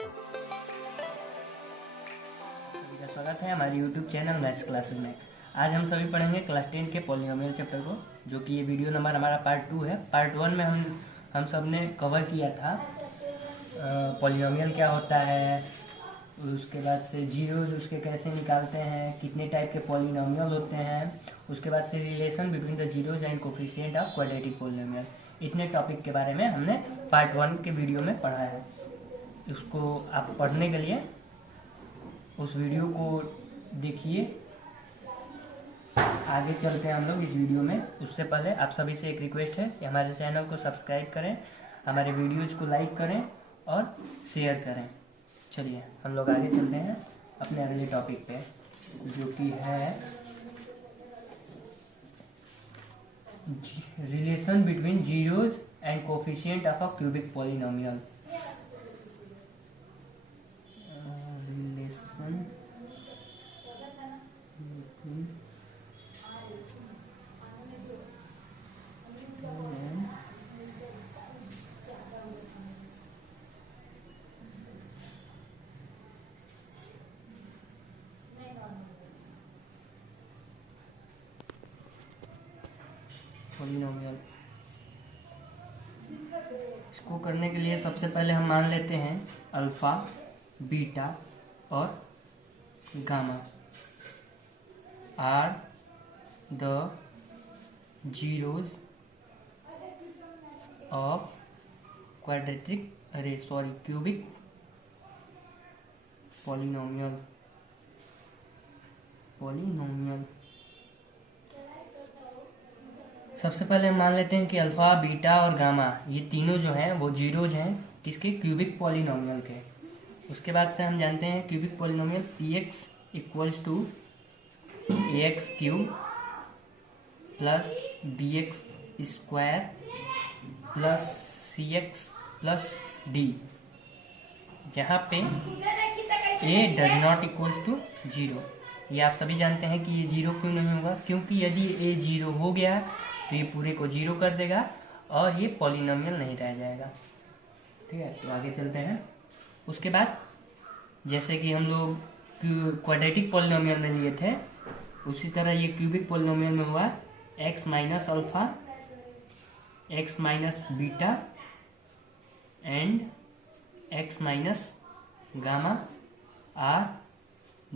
सभी का स्वागत है हमारे YouTube चैनल मैथ्स क्लासेस में। आज हम सभी पढ़ेंगे क्लास 10 के पॉलिनोमियल चैप्टर को, जो कि ये वीडियो नंबर हमारा पार्ट 2 है। पार्ट 1 में हम सब ने कवर किया था पॉलिनोमियल क्या होता है, उसके बाद से जीरोज उसके कैसे निकालते हैं, कितने टाइप के पॉलिनोमियल होते हैं, उसके बाद से relation between the zeros and coefficient of quadratic polynomial. इतने टॉपिक के बारे में हमने पार्ट 1 के वीडियो में पढ़ा है। उसको आप पढ़ने के लिए उस वीडियो को देखिए। आगे चलते हैं हम लोग इस वीडियो में। उससे पहले आप सभी से एक रिक्वेस्ट है कि हमारे चैनल को सब्सक्राइब करें, हमारे वीडियोज को लाइक करें और शेयर करें। चलिए हम लोग आगे चलते हैं अपने अगले टॉपिक पे, जो कि है relation between zeros and coefficient of a cubic polynomial. Polynomial इसको करने के लिए सबसे पहले हम मान लेते हैं अल्फा, बीटा और gamma are the zeros of cubic polynomial. सबसे पहले हम मान लेते हैं कि अल्फा, बीटा और गामा ये तीनों जो हैं वो जीरोज हैं किसके, क्यूबिक पॉलिनोमियल के। उसके बाद से हम जानते हैं cubic polynomial P X equals to A X cube plus B X square plus C X plus D, जहाँ पे A does not equals to zero. ये आप सभी जानते हैं कि ये जीरो क्यों नहीं होगा, क्योंकि यदि ए जीरो हो गया तो ये पूरे को जीरो कर देगा और ये पॉलिनोमियल नहीं रह जाएगा। ठीक है, तो आगे चलते हैं। उसके बाद जैसे कि हम लोग क्वाड्रेटिक पॉलिनोमियल में लिए थे, उसी तरह ये क्यूबिक पॉलिनोमियल में हुआ x minus alpha, x minus beta and x minus gamma are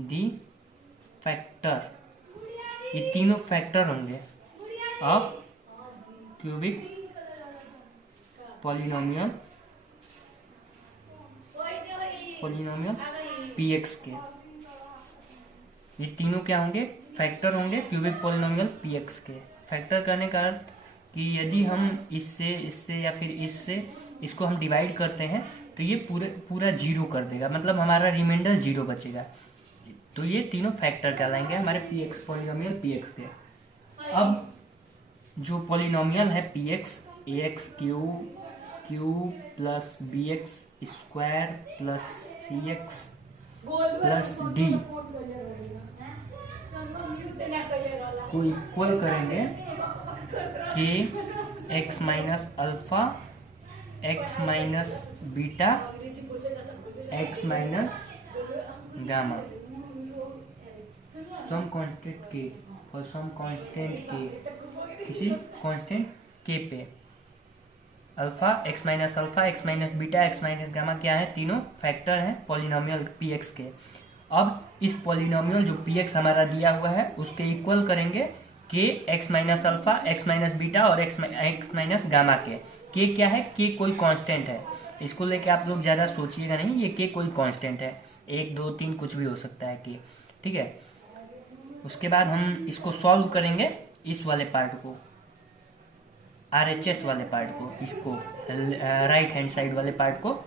the factor. ये तीनों फैक्टर होंगे of cubic polynomial P x के। ये तीनों क्या होंगे, फैक्टर होंगे क्यूबिक पॉलिनोमियल पी एक्स के। फैक्टर करने का अर्थ कि यदि हम इससे या फिर इसको हम डिवाइड करते हैं तो ये पूरा जीरो कर देगा, मतलब हमारा रिमाइंडर जीरो बचेगा। तो ये तीनों फैक्टर कहलाएंगे हमारे P X polynomial P x के। अब जो पॉलिनोमियल है P X, A X cube plus B X square plus C X plus D को इक्वल करेंगे K X minus alpha, x minus beta, X minus gamma, some constant K और some constant K किसी constant के पे। Alpha, x minus alpha, x minus beta, X minus gamma क्या है, तीनों factor हैं पॉलिनोमियल पी एक्स के। अब इस पॉलिनोमियल जो पी एक्स हमारा दिया हुआ है उसके इक्वल करेंगे K X minus alpha, x minus beta और एक्स माइनस गामा के। के क्या है, के कोई कांस्टेंट है। इसको लेके आप लोग ज़्यादा सोचिएगा नहीं, ये के कोई कांस्टेंट है, 1 2 3 कुछ भी हो सकता है के। ठीक है, उसके बाद हम इसको सॉल्व करेंगे, इस वाले पार्ट को, RHS वाले पार्ट को, इसको राइट हैंड साइड वाले पार्ट को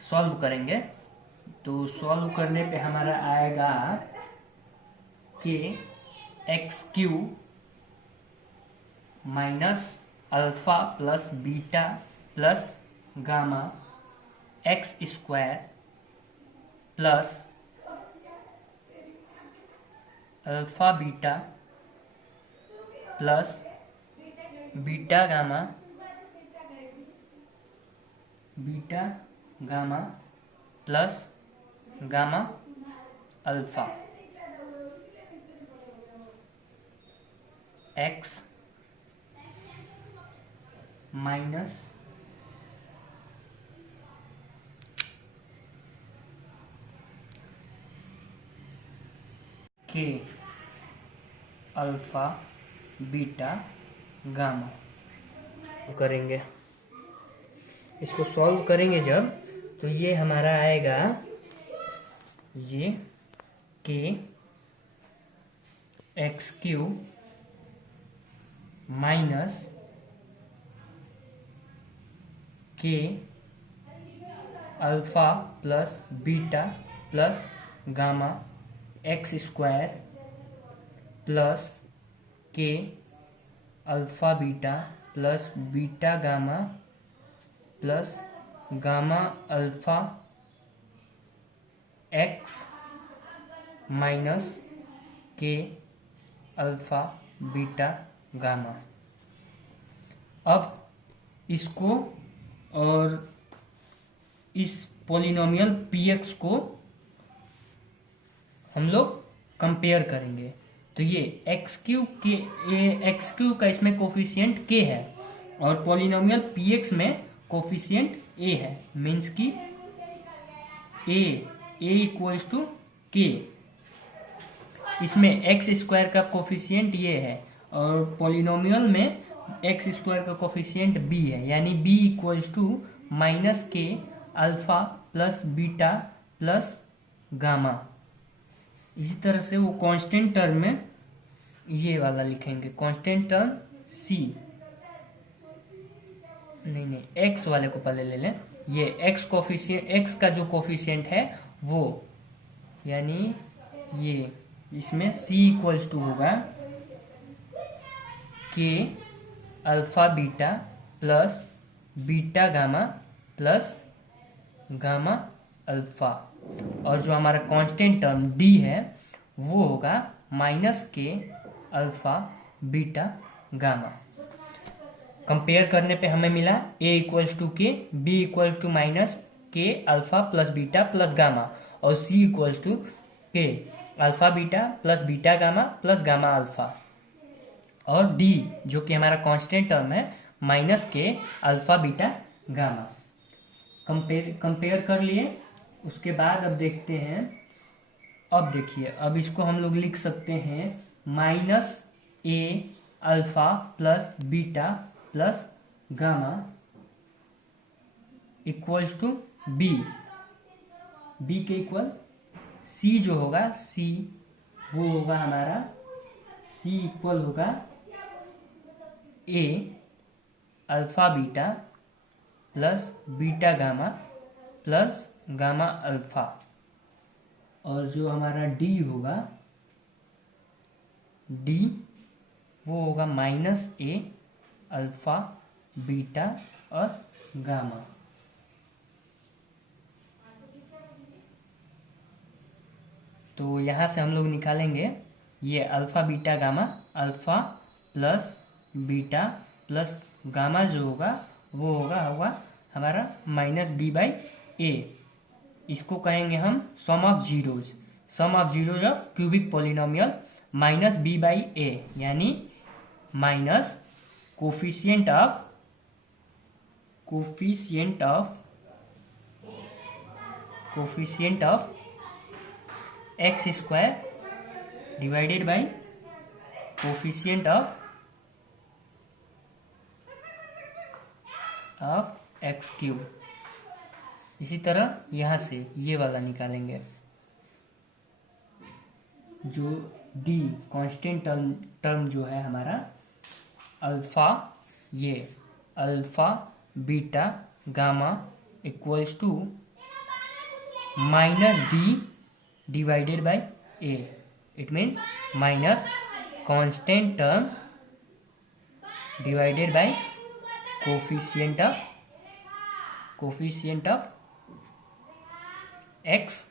सॉल्व करेंगे। तो सॉल्व करने पे हमारा आएगा कि x cube minus alpha plus beta plus gamma X square plus alpha beta plus beta gamma plus gamma alpha x minus K alpha beta gamma करेंगे। इसको सॉल्व करेंगे जब, तो ये हमारा आएगा ये K X cube minus K alpha plus beta plus gamma X square plus K alpha beta plus beta gamma plus gamma alpha x minus K alpha beta gamma. अब इसको और इस पॉलिनोमियल px को हम लोग कंपेयर करेंगे। तो ये एक्स क्यू का इसमें कोफिशिएंट k है और पॉलिनोमियल px में कोफिशिएंट a है, मीन्स कि a इक्वल्स टू k। इसमें एक्स स्क्वायर का कोफिशिएंट ये है और पॉलिनोमियल में एक्स स्क्वायर का कोफिशिएंट b है, यानी b equals to minus K alpha plus beta plus gamma. इसी तरह से वो कांस्टेंट टर्म में ये वाला लिखेंगे, कांस्टेंट टर्म c, नहीं x वाले को पहले ले लें। ये x का जो कोफिशिएंट है वो, यानी ये इसमें c इक्वल्स टू होगा के alpha beta plus beta gamma plus gamma alpha, और जो हमारा कांस्टेंट टर्म d है वो होगा minus K alpha beta gamma. Compare करने पे हमें मिला a इक्वल्स टू के, b equals to minus K alpha plus beta plus gamma और c इक्वल्स टू के alpha beta plus beta gamma plus gamma alpha, और d जो कि हमारा कांस्टेंट टर्म है minus K alpha beta gamma. Compare कर लिए। उसके बाद अब देखते हैं, अब देखिए, अब इसको हम लोग लिख सकते हैं minus a alpha plus beta plus gamma equals to b के इक्वल c जो होगा c वो होगा हमारा c इक्वल होगा a alpha beta plus beta gamma plus gamma alpha, और जो हमारा d होगा d वो होगा माइनस a अल्फा बीटा और गामा। तो यहाँ से हम लोग निकालेंगे ये alpha beta gamma, alpha plus beta plus gamma जो होगा वो होगा हमारा माइनस b बाई a। इसको कहेंगे हम sum of zeros of cubic polynomial minus b by a, यानी minus coefficient of x square divided by coefficient of x cube. इसी तरह यहाँ से ये वाला निकालेंगे, जो d कांस्टेंट टर्म जो है हमारा अल्फा, ये alpha beta gamma equals to minus d divided by a। It means minus constant term divided by coefficient of x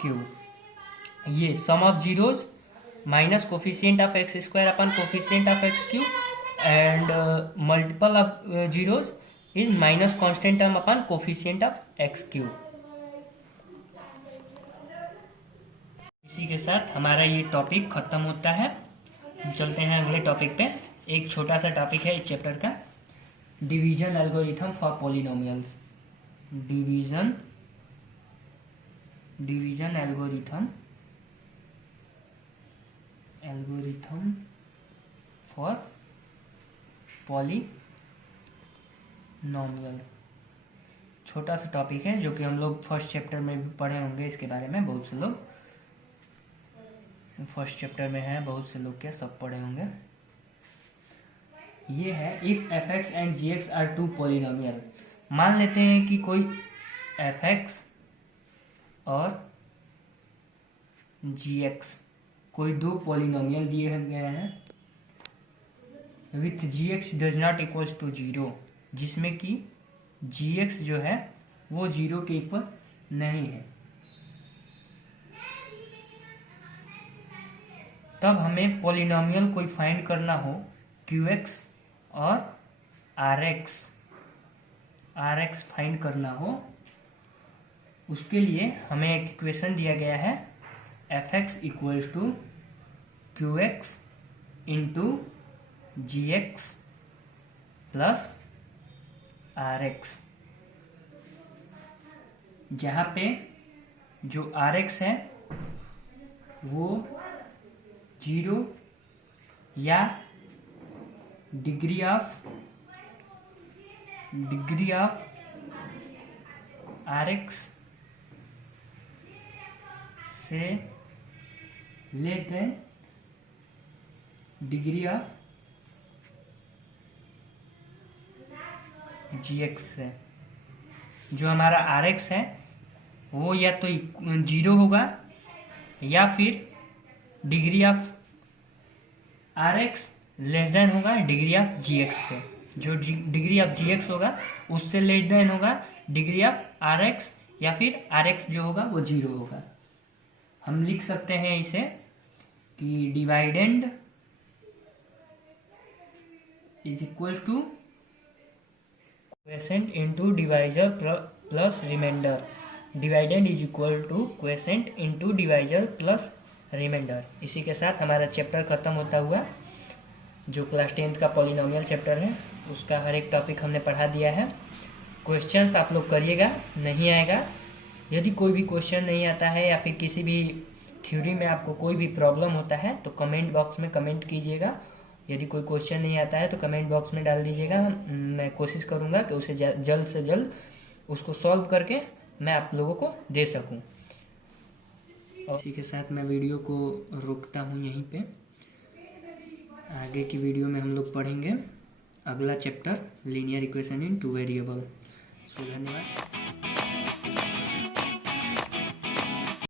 cube. ये sum of zeros minus coefficient of x square upon coefficient of x cube and multiple of zeros is minus constant term upon coefficient of x cube. इसी के साथ हमारा ये topic खत्म होता है। हम चलते हैं अगले टॉपिक पे। एक छोटा सा टॉपिक है इस चैप्टर का, division algorithm for polynomials. Division algorithm for polynomial. छोटा सा टॉपिक है जो कि हम लोग फर्स्ट चैप्टर में भी पढ़े होंगे। इसके बारे में बहुत से लोग फर्स्ट चैप्टर में है, बहुत से लोग क्या सब पढ़े होंगे। ये है if f x and g x are two polynomial. मान लेते हैं कि कोई एफ एक्स और जी एक्स कोई दो पॉलिनोमियल दिए गए हैं with ji x does not equals to zero, जिसमें कि जी एक्स जो है वो जीरो के इक्वल नहीं है। तब हमें पॉलिनोमियल कोई फाइंड करना हो क्यू एक्स और आर एक्स फाइंड करना हो, उसके लिए हमें एक इक्वेशन दिया गया है f x equals to q x into g x plus r x, जहाँ पे जो आर एक्स है वो जीरो या डिग्री ऑफ आर एक्स से less than degree of ji x से। जो हमारा आर एक्स है वो या तो जीरो होगा या फिर degree of are X less than होगा डिग्री ऑफ जी एक्स से। जो डिग्री ऑफ जी एक्स होगा उससे लेस देन होगा डिग्री ऑफ आर एक्स, या फिर आर एक्स जो होगा वो जीरो होगा। हम लिख सकते हैं इसे कि dividend is equal to quotient into divisor plus remainder. Dividend is equal to quotient into divisor plus remainder. इसी के साथ हमारा चैप्टर खत्म होता हुआ। जो क्लास 10th का पॉलिनोमियल चैप्टर है उसका हर एक टॉपिक हमने पढ़ा दिया है। क्वेश्चंस आप लोग करिएगा, नहीं आएगा। यदि कोई भी क्वेश्चन नहीं आता है या फिर किसी भी थ्योरी में आपको कोई भी प्रॉब्लम होता है तो कमेंट बॉक्स में कमेंट कीजिएगा। यदि कोई क्वेश्चन नहीं आता है तो कमेंट बॉक्स में डाल दीजिएगा। मैं कोशिश करूँगा कि उसे जल्द से जल्द उसको सॉल्व करके मैं आप लोगों को दे सकूँ। इसी के साथ मैं वीडियो को रोकता हूँ यहीं पे। आगे की वीडियो में हम लोग पढ़ेंगे अगला chapter linear equation in two variable. So धन्यवाद।